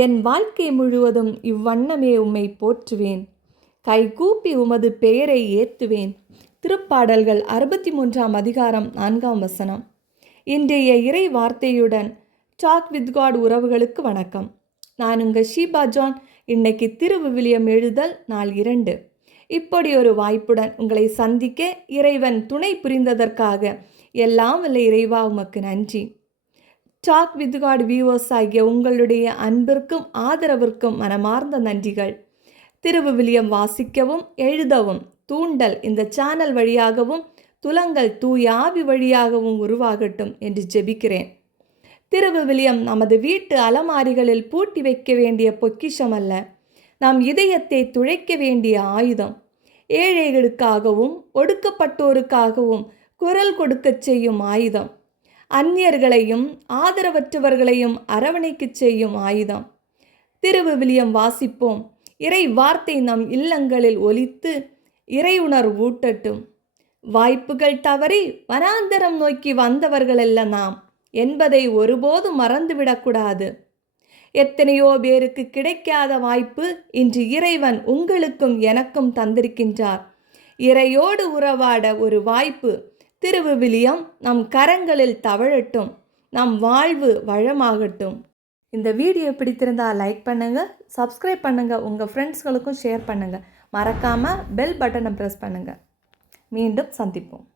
என் வாழ்க்கை முழுவதும் இவ்வண்ணமே உம்மை போற்றுவேன். கைகூப்பி உமது பெயரை ஏத்துவேன். திருப்பாடல்கள் 63ஆம் அதிகாரம் 4ஆம் வசனம். இன்றைய இறை வார்த்தையுடன் டாக் வித் காட் உறவுகளுக்கு வணக்கம். நான் உங்கள் ஷீபா ஜான். இன்னைக்கு திருவிவிலியம் எழுதல் நாள் 2. இப்படி ஒரு வாய்ப்புடன் உங்களை சந்திக்க இறைவன் துணை புரிந்ததற்காக எல்லாம் வல்ல இறைவா உமக்கு நன்றி. டாக் வித் காட் வியூவர்ஸ் ஆகிய உங்களுடைய அன்பிற்கும் ஆதரவிற்கும் மனமார்ந்த நன்றிகள். திருவிவிலியம் வாசிக்கவும் எழுதவும் தூண்டல் இந்த சேனல் வழியாகவும் துலங்கள் தூய ஆவி வழியாகவும் உருவாகட்டும் என்று ஜெபிக்கிறேன். திருவிவிலியம் நமது வீட்டு அலமாரிகளில் பூட்டி வைக்க வேண்டிய பொக்கிஷம் அல்ல, நாம் இதயத்தை துளைக்க வேண்டிய ஆயுதம். ஏழைகளுக்காகவும் ஒடுக்கப்பட்டோருக்காகவும் குரல் கொடுக்கச் செய்யும் ஆயுதம். அந்நியர்களையும் ஆதரவற்றவர்களையும் அரவணைக்கச் செய்யும் ஆயுதம். திருவிவிலியம் வாசிப்போம். இறை வார்த்தை நம் இல்லங்களில் ஒலித்து இறை உணர்வு ஊட்டட்டும். வாய்ப்புகள் தவறி வனாந்தரம் நோக்கி வந்தவர்களல்ல நாம் என்பதை ஒருபோதும் மறந்துவிடக்கூடாது. எத்தனையோ பேருக்கு கிடைக்காத வாய்ப்பு இன்று இறைவன் உங்களுக்கும் எனக்கும் தந்திருக்கின்றார். இறையோடு உறவாட ஒரு வாய்ப்பு. திருவிவிலியம் நம் கரங்களில் தவழட்டும், நம் வாழ்வு வளமாகட்டும். இந்த வீடியோ பிடித்திருந்தால் லைக் பண்ணுங்கள், சப்ஸ்கிரைப் பண்ணுங்கள், உங்கள் ஃப்ரெண்ட்ஸ்களுக்கும் ஷேர் பண்ணுங்கள். மறக்காமல் பெல் பட்டனை ப்ரெஸ் பண்ணுங்கள். மீண்டும் சந்திப்போம்.